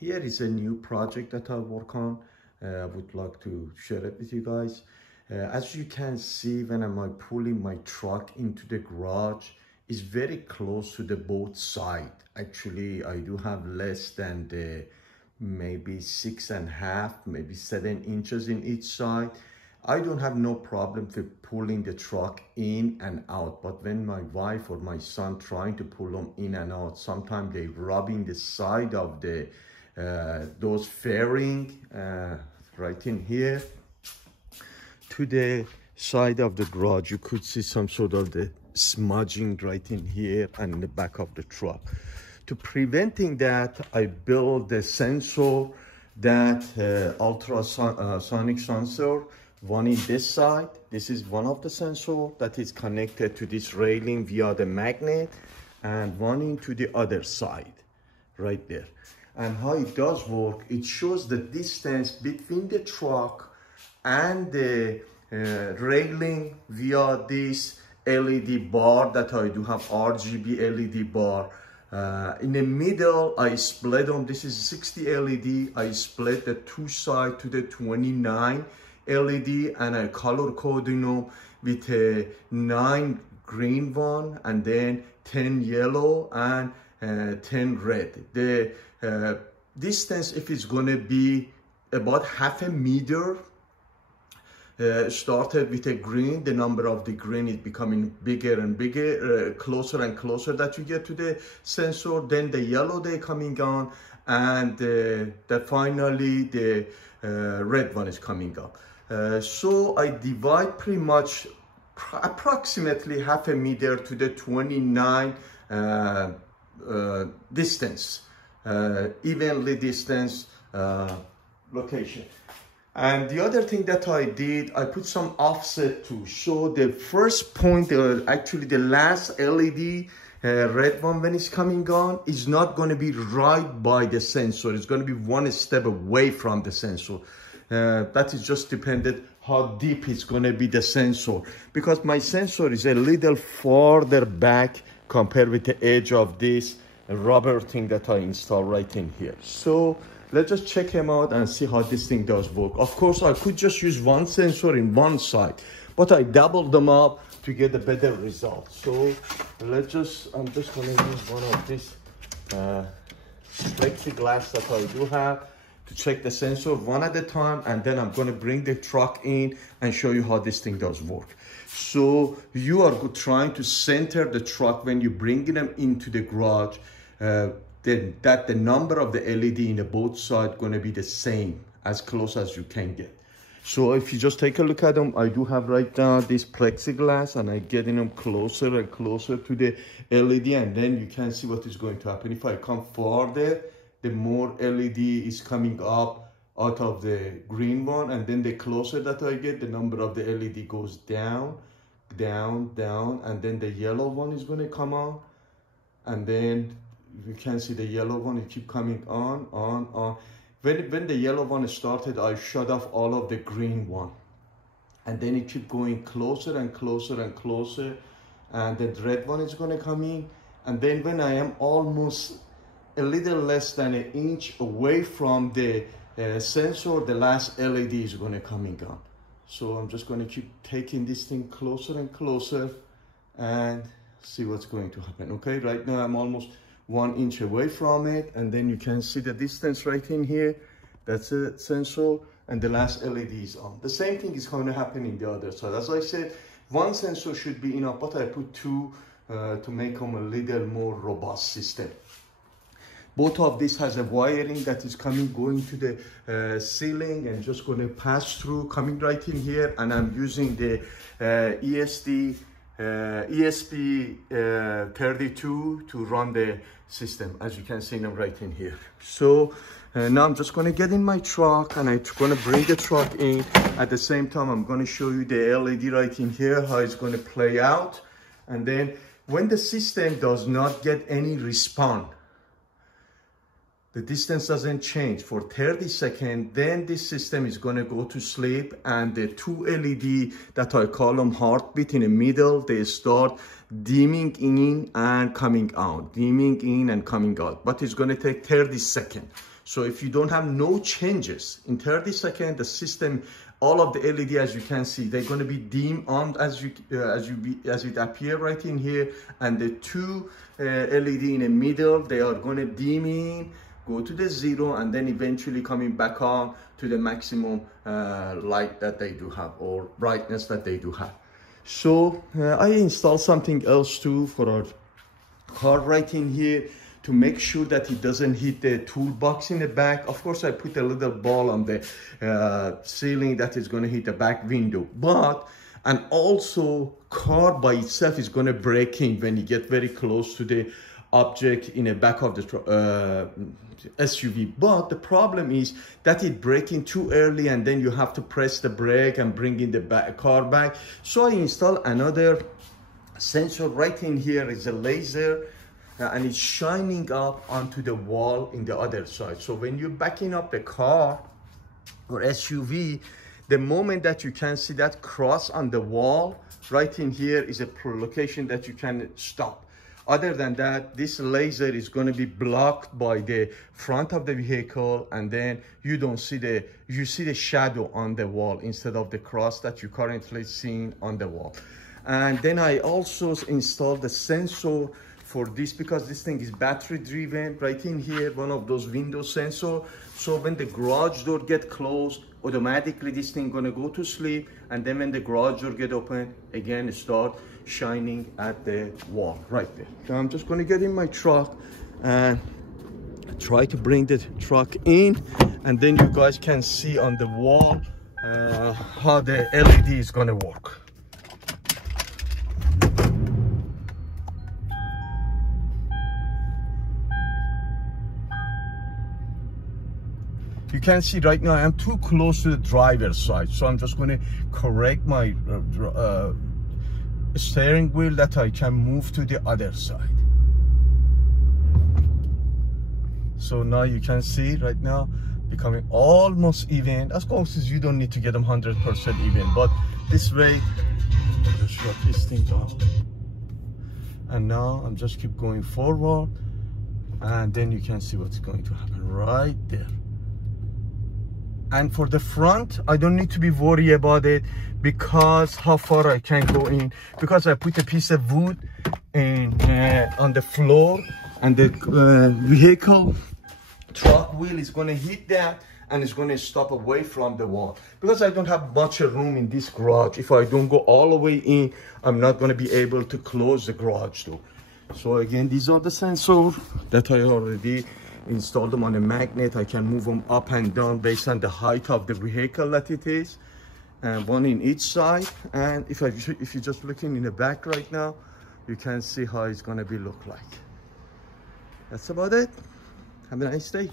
Here is a new project that I work on. I would like to share it with you guys. As you can see, when I'm pulling my truck into the garage, it's very close to the both side. Actually, I do have less than the maybe 6.5, maybe 7 inches in each side. I don't have no problem with pulling the truck in and out, but when my wife or my son trying to pull them in and out, sometimes they rubbing the side of the those fairing right in here to the side of the garage. You could see some sort of the smudging right in here and in the back of the truck. To preventing that, I built the sensor, that ultrasonic sensor, one in this side. This is one of the sensor that is connected to this railing via the magnet, and one into the other side right there. And how it does work, it shows the distance between the truck and the railing via this LED bar that I do have, RGB LED bar. In the middle, I split them. This is 60 LED. I split the two sides to the 29 LED, and I color coding them with a 9 green one, and then 10 yellow and 10 red. The distance, if it's gonna be about 1/2 meter, started with a green, the number of the green is becoming bigger and bigger, closer and closer that you get to the sensor. Then the yellow, they coming on, and finally the red one is coming up. So I divide pretty much approximately 1/2 meter to the 29 distance, evenly distance location. And the other thing that I did, I put some offset to show the first point, actually the last LED red one when it's coming on is not going to be right by the sensor. It's going to be one step away from the sensor. That is just dependent how deep it's going to be the sensor, because my sensor is a little farther back compared with the edge of this rubber thing that I installed right in here. So let's just check him out and see how this thing does work. Of course, I could just use one sensor in one side, but I doubled them up to get a better result. So I'm just gonna use one of these plexiglass that I do have to check the sensor one at a time, and then I'm gonna bring the truck in and show you how this thing does work. So you are trying to center the truck when you bring them into the garage, then that the number of the LED in the both sides going to be the same, as close as you can get. So if you just take a look at them, I do have right now this plexiglass, and I getting them closer and closer to the LED, and then you can see what is going to happen. If I come farther, the more LED is coming up out of the green one, and then the closer that I get, the number of the LED goes down, down, down, and then the yellow one is going to come on, and then you can see the yellow one, it keep coming on. When the yellow one started, I shut off all of the green one, and then it keep going closer and closer and closer, and the red one is going to come in, and then when I am almost a little less than 1 inch away from the sensor, the last LED is going to coming on. So I'm just going to keep taking this thing closer and closer and see what's going to happen. Okay, right now I'm almost 1 inch away from it, and then you can see the distance right in here. That's a sensor, and the last LED is on. The same thing is going to happen in the other side. As I said, one sensor should be enough, but I put two to make them a little more robust system. Both of this has a wiring that is going to the ceiling and just going to pass through, coming right in here, and I'm using the ESP32 to run the system, as you can see now right in here. So now I'm just going to get in my truck, and I'm going to bring the truck in. At the same time, I'm going to show you the LED right in here, how it's going to play out. And then when the system does not get any response, the distance doesn't change for 30 seconds, then this system is going to go to sleep, and the two LED that I call them heartbeat in the middle, they start dimming in and coming out, dimming in and coming out. But it's going to take 30 seconds. So if you don't have no changes in 30 seconds, the system, all of the LED, as you can see, they're going to be dim on as it appear right in here, and the two LED in the middle, they are going to dim in, go to the 0, and then eventually coming back on to the maximum light that they do have, or brightness that they do have. So I installed something else too for our car right in here to make sure that it doesn't hit the toolbox in the back. Of course, I put a little ball on the ceiling that is going to hit the back window, and also car by itself is going to break in when you get very close to the object in the back of the SUV. But the problem is that it breaks in too early, and then you have to press the brake and bring in the car back. So I installed another sensor right in here. Is a laser, and it's shining up onto the wall in the other side. So when you're backing up the car or SUV, the moment that you can see that cross on the wall right in here is a location that you can stop. Other than that, this laser is going to be blocked by the front of the vehicle, and then you don't see you see the shadow on the wall instead of the cross that you currently seeing on the wall. And then I also installed the sensor for this, because this thing is battery driven. Right in here, one of those window sensor. So when the garage door get closed, automatically this thing gonna go to sleep, and then when the garage door get open, again start shining at the wall right there. So I'm just gonna get in my truck and try to bring the truck in, and then you guys can see on the wall how the LED is gonna work. You can see right now I'm too close to the driver's side, so I'm just going to correct my steering wheel that I can move to the other side. So now you can see right now becoming almost even. As close as you don't need to get them 100% even, but this way, just shut this thing off. And now I'm just keep going forward, and then you can see what's going to happen right there. And for the front, I don't need to be worried about it, because how far I can go in, because I put a piece of wood in, on the floor, and the vehicle truck wheel is going to hit that, and it's going to stop away from the wall, because I don't have much room in this garage. If I don't go all the way in, I'm not going to be able to close the garage door. So again, these are the sensors that I already installed them on a magnet. I can move them up and down based on the height of the vehicle that it is, and one in each side. And if you're just looking in the back right now, you can see how it's going to be look like. That's about it. Have a nice day.